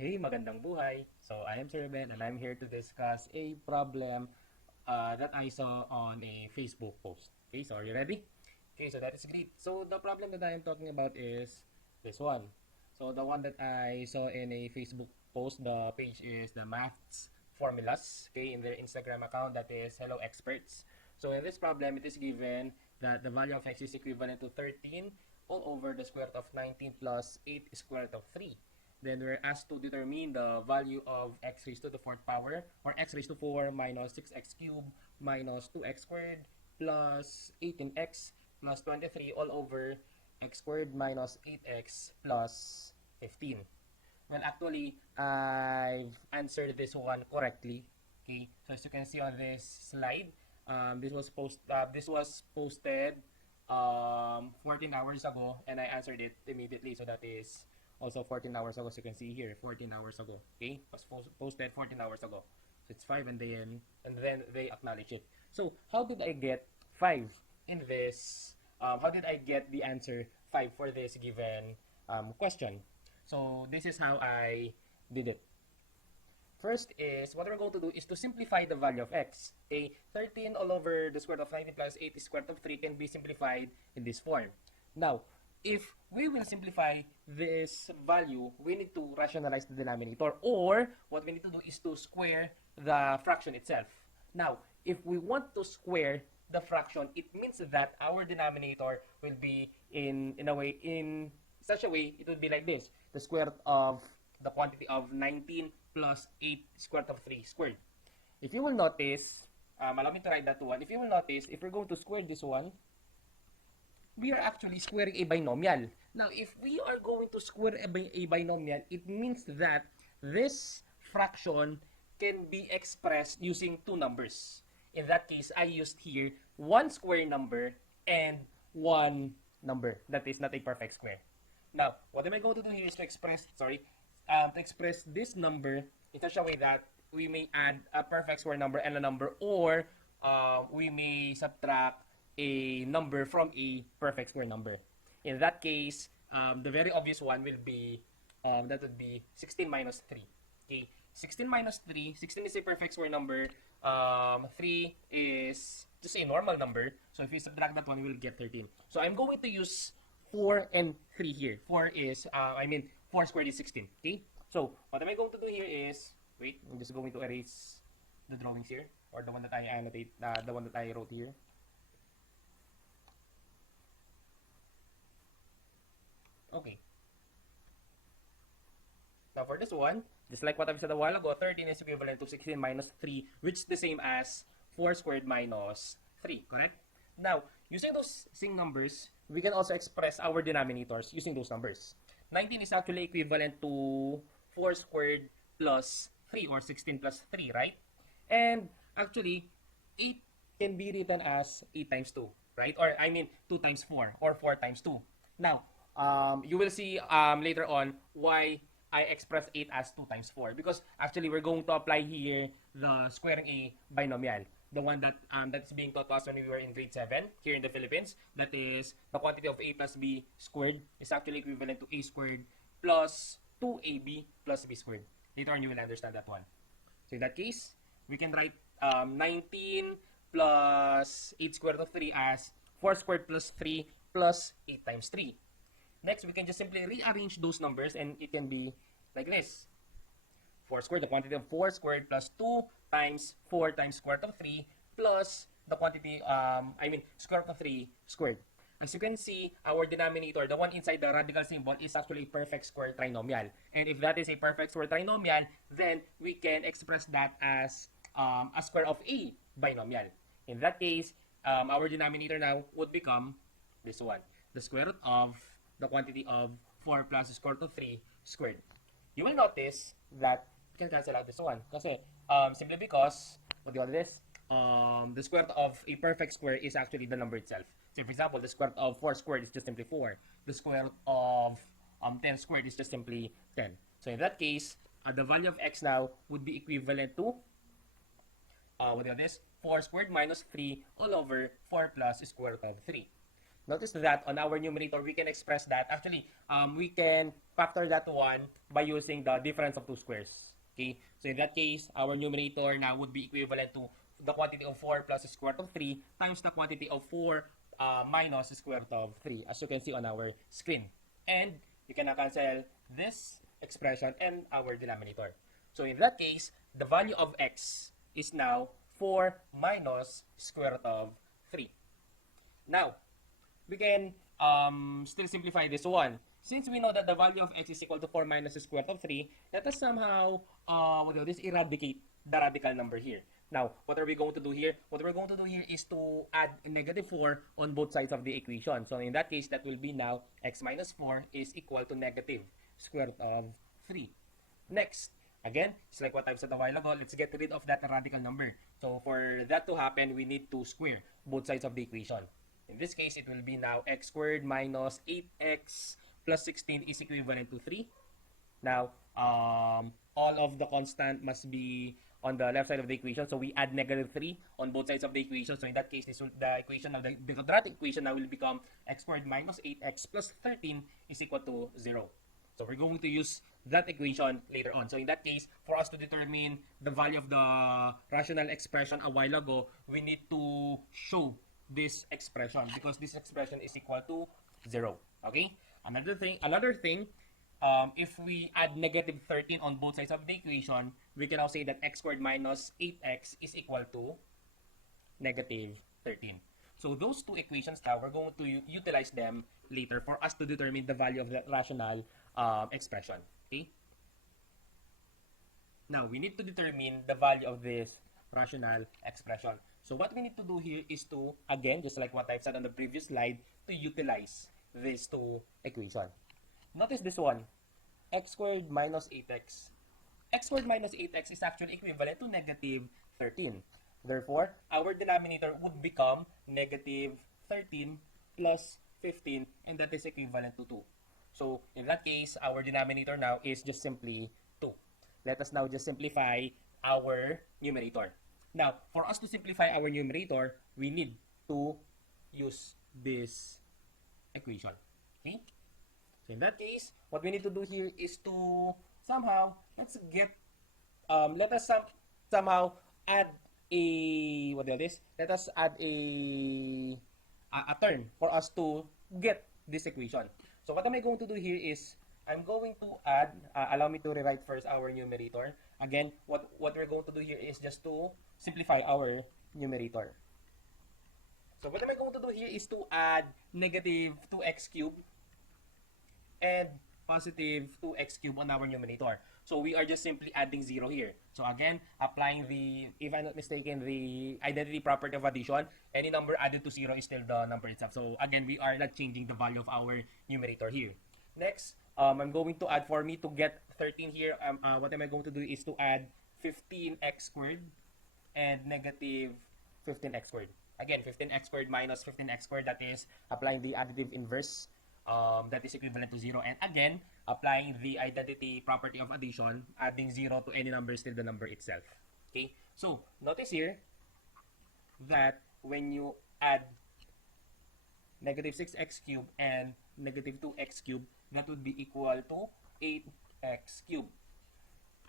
Hey, magandang buhay! So, I am Sir Ben and I'm here to discuss a problem that I saw on a Facebook post. Okay, so are you ready? Okay, so that is great. So, the problem that I am talking about is this one. So, the one that I saw in a Facebook post, the page is the Mathsformulas, okay, in their Instagram account, that is Hello Experts. So, in this problem, it is given that the value of x is equivalent to 13 all over the square root of 19 plus 8 square root of 3. Then we're asked to determine the value of x raised to the fourth power, or x raised to 4 minus 6x cubed minus 2x squared plus 18x plus 23 all over x squared minus 8x plus 15. Well, actually, I've answered this one correctly. Okay, so as you can see on this slide, this was posted 14 hours ago, and I answered it immediately. So that is also 14 hours ago, as you can see here, 14 hours ago. Okay, was posted 14 hours ago. So it's 5, and then they acknowledge it. So how did I get 5 in this? How did I get the answer 5 for this given question? So this is how I did it. First is, what we're going to do is to simplify the value of x. Okay, 13 all over the square root of 19 plus 8 square root of 3 can be simplified in this form. Now, if we will simplify this value, we need to rationalize the denominator, or what we need to do is to square the fraction itself. Now, if we want to square the fraction, it means that our denominator will be in such a way, it will be like this: the square root of the quantity of 19 plus 8 square root of 3 squared. If you will notice, allow me to write that one. If you will notice, if we're going to square this one, we are actually squaring a binomial. Now, if we are going to square a binomial, it means that this fraction can be expressed using two numbers. In that case, I used here one square number and one number that is not a perfect square. Now, what am I going to do here is to express this number in such a way that we may add a perfect square number and a number, or we may subtract a number from a perfect square number. In that case, the very obvious one will be, that would be 16 minus 3. Okay, 16 minus 3, 16 is a perfect square number, 3 is just a normal number, so if we subtract that one, we will get 13. So I'm going to use 4 and 3 here. 4 squared is 16. Okay, so what am I going to do here is, wait, I'm just going to erase the drawings here, or the one that I annotate, the one that I wrote here. Okay. Now for this one, just like what I said a while ago, 13 is equivalent to 16 minus 3, which is the same as 4 squared minus 3, correct? Now, using those same numbers, we can also express our denominators using those numbers. 19 is actually equivalent to 4 squared plus 3, or 16 plus 3, right? And actually, 8 can be written as 8 times 2, right? Or 2 times 4, or 4 times 2. Now, you will see later on why I express 8 as 2 times 4. Because actually, we're going to apply here the squaring a binomial. The one that that's being taught to us when we were in grade 7 here in the Philippines. That is, the quantity of a plus b squared is actually equivalent to a squared plus 2ab plus b squared. Later on, you will understand that one. So in that case, we can write 19 plus 8 squared root of 3 as 4 squared plus 3 plus 8 times 3. Next, we can just simply rearrange those numbers, and it can be like this. 4 squared, the quantity of 4 squared plus 2 times 4 times square root of 3 plus the quantity, square root of 3 squared. As you can see, our denominator, the one inside the radical symbol, is actually a perfect square trinomial. And if that is a perfect square trinomial, then we can express that as a square of a binomial. In that case, our denominator now would become this one, the square root of the quantity of 4 plus square root of 3 squared. You will notice that we can cancel out this one. Kasi, simply because, what do you call this? The square root of a perfect square is actually the number itself. So, for example, the square root of 4 squared is just simply 4. The square root of 10 squared is just simply 10. So, in that case, the value of x now would be equivalent to, what do you call this? 4 squared minus 3 all over 4 plus square root of 3. Notice that on our numerator, we can express that. Actually, we can factor that one by using the difference of two squares. Okay, so in that case, our numerator now would be equivalent to the quantity of 4 plus the square root of 3 times the quantity of 4 minus the square root of 3, as you can see on our screen. And you can now cancel this expression and our denominator. So in that case, the value of x is now 4 minus square root of 3. Now, we can still simplify this one. Since we know that the value of x is equal to 4 minus the square root of 3, let us somehow eradicate the radical number here. Now, what are we going to do here? What we're going to do here is to add negative 4 on both sides of the equation. So in that case, that will be now x minus 4 is equal to negative square root of 3. Next, again, it's like what I've said a while ago, let's get rid of that radical number. So for that to happen, we need to square both sides of the equation. In this case, it will be now x squared minus 8x plus 16 is equivalent to 3. Now, all of the constant must be on the left side of the equation. So we add negative 3 on both sides of the equation. So in that case, the equation of the quadratic equation now will become x squared minus 8x plus 13 is equal to 0. So we're going to use that equation later on. So in that case, for us to determine the value of the rational expression a while ago, we need to show this expression because this expression is equal to 0. Okay? Another thing, if we add negative 13 on both sides of the equation, we can now say that x squared minus 8x is equal to negative 13. So those two equations now, we're going to utilize them later for us to determine the value of the rational expression. Okay? Now, we need to determine the value of this rational expression. So what we need to do here is to, again, just like what I've said on the previous slide, to utilize these two equations. Notice this one, x squared minus 8x. X squared minus 8x is actually equivalent to negative 13. Therefore, our denominator would become negative 13 plus 15, and that is equivalent to 2. So, in that case, our denominator now is just simply 2. Let us now just simplify our numerator. Now, for us to simplify our numerator, we need to use this equation. Okay? So, in that case, what we need to do here is to somehow, let us somehow add a, let us add a term for us to get this equation. So what am I going to do here is, I'm going to add, allow me to rewrite first our numerator. Again, what we're going to do here is just to simplify our numerator. So what am I going to do here is to add negative 2x cubed and positive 2x cubed on our numerator. So we are just simply adding 0 here. So again, applying the, if I'm not mistaken, the identity property of addition, any number added to 0 is still the number itself. So again, we are not changing the value of our numerator here. Next, I'm going to add, for me to get 13 here, what am I going to do is to add 15x squared and negative 15x squared. Again, 15x squared minus 15x squared, that is applying the additive inverse, that is equivalent to 0. And again, applying the identity property of addition, adding 0 to any number is still the number itself. Okay? So, notice here that when you add negative 6x cubed and negative 2x cubed, that would be equal to 8x cubed.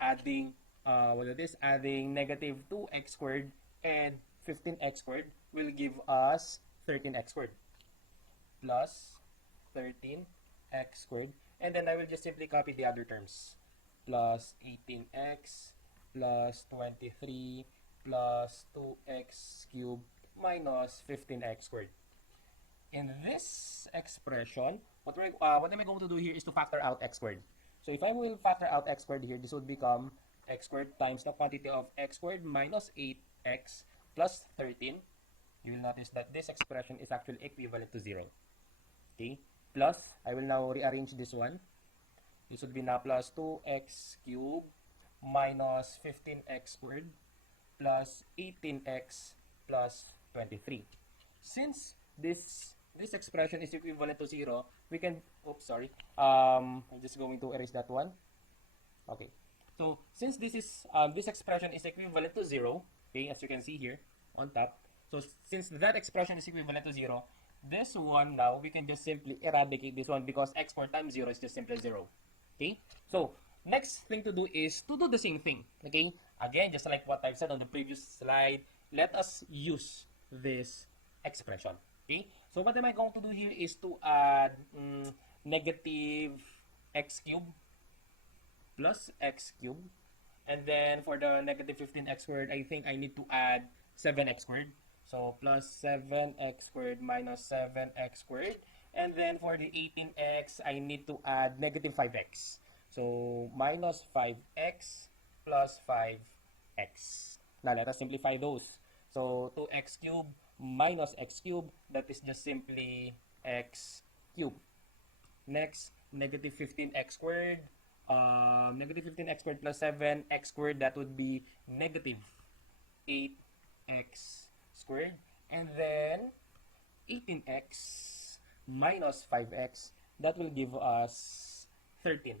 Adding, adding negative 2x squared and 15x squared will give us 13x squared plus 13x squared. And then I will just simply copy the other terms. Plus 18x plus 23 plus 2x cubed minus 15x squared. In this expression, what am I going to do here is to factor out x squared. So if I will factor out x squared here, this would become x squared times the quantity of x squared minus 8x plus 13. You will notice that this expression is actually equivalent to 0. Okay? Plus, I will now rearrange this one. This would be now plus 2x cubed minus 15x squared plus 18x plus 23. Since this expression is equivalent to 0, we can, I'm just going to erase that one. Okay. So, since this expression is equivalent to 0, okay, as you can see here on top, so since that expression is equivalent to 0, this one now, we can just simply eradicate this one because x squared times 0 is just simply 0. Okay? So, next thing to do is to do the same thing. Okay? Again, just like what I've said on the previous slide, let us use this expression. Okay? So, what am I going to do here is to add negative x cubed plus x cubed. And then for the negative 15x squared, I think I need to add 7x squared. So plus 7x squared minus 7x squared. And then for the 18x, I need to add negative 5x. So minus 5x plus 5x. Now let us simplify those. So 2x cubed minus x cubed, that is just simply x cubed. Next, negative 15x squared. Negative 15x squared plus 7x squared, that would be negative 8x squared. And then 18x minus 5x, that will give us 13x.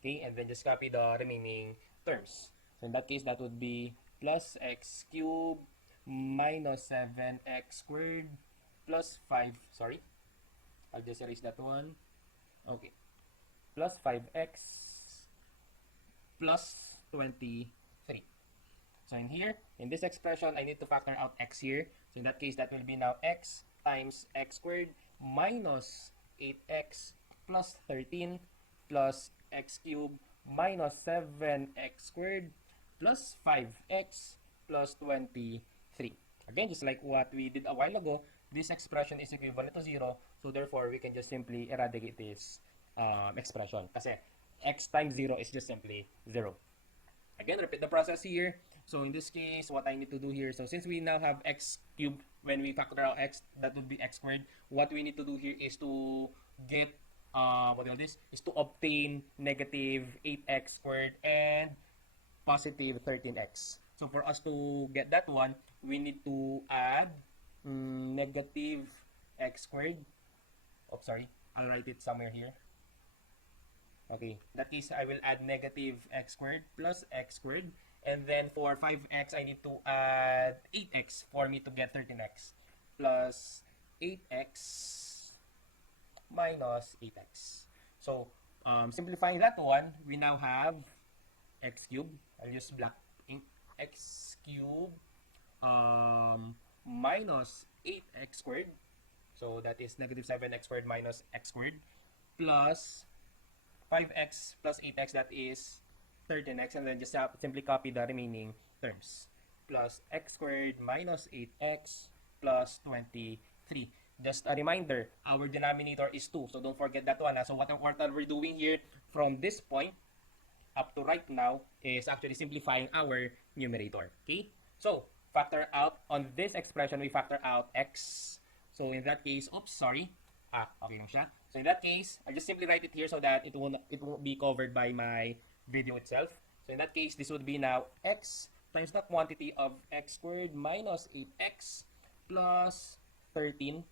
Okay, and then just copy the remaining terms. So in that case, that would be plus x cubed minus 7x squared plus 5, sorry, I'll just erase that one. Okay. Plus 5x plus 23. So in here, in this expression, I need to factor out x here. So in that case, that will be now x times x squared minus 8x plus 13 plus x cubed minus 7x squared plus 5x plus 23. Again, just like what we did a while ago, this expression is equivalent to 0. So therefore, we can just simply eradicate this expression. Kasi x times 0 is just simply 0. Again, repeat the process here. So in this case, what I need to do here, so since we now have x cubed, when we factor out x, that would be x squared. What we need to do here is to get, is to obtain negative 8x squared and positive 13x. So for us to get that one, we need to add negative x squared. Oh, sorry. I'll write it somewhere here. Okay, in that case, I will add negative x squared plus x squared. And then for 5x, I need to add 8x for me to get 13x. Plus 8x minus 8x. So, simplifying that one, we now have x cubed. I'll use black ink. X cubed minus 8x squared. So, that is negative 7x squared minus x squared. Plus 5x plus 8x, that is 13x, and then just simply copy the remaining terms. Plus x squared minus 8x plus 23. Just a reminder, our denominator is 2, so don't forget that one. So what we're doing here from this point up to right now is actually simplifying our numerator. Okay? So, factor out, on this expression, we factor out x. So in that case, okay lang siya. So in that case, I'll just simply write it here so that it won't be covered by my video itself. So in that case, this would be now x times the quantity of x squared minus 8x plus 13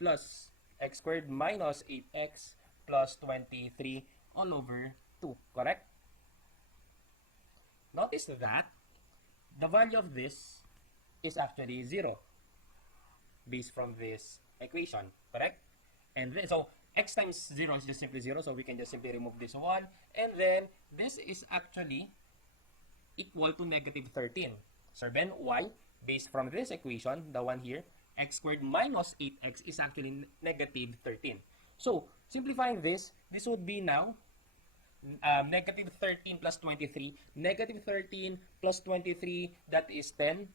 plus x squared minus 8x plus 23 all over 2. Correct? Notice that the value of this is actually 0 based from this equation. Correct? And then, so x times 0 is just simply 0, so we can just simply remove this 1. And then, this is actually equal to negative 13. So then, y, based from this equation, the one here, x squared minus 8x is actually negative 13. So, simplifying this would be now negative 13 plus 23. Negative 13 plus 23, that is 10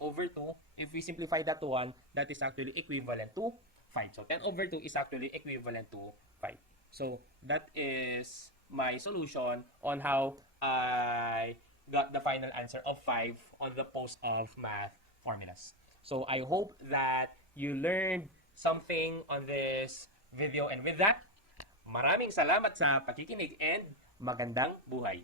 over 2. If we simplify that to 1, that is actually equivalent to 5. So 10 over 2 is actually equivalent to 5. So that is my solution on how I got the final answer of 5 on the post of math formulas. So I hope that you learned something on this video, and with that, maraming salamat sa pakikinig and magandang buhay.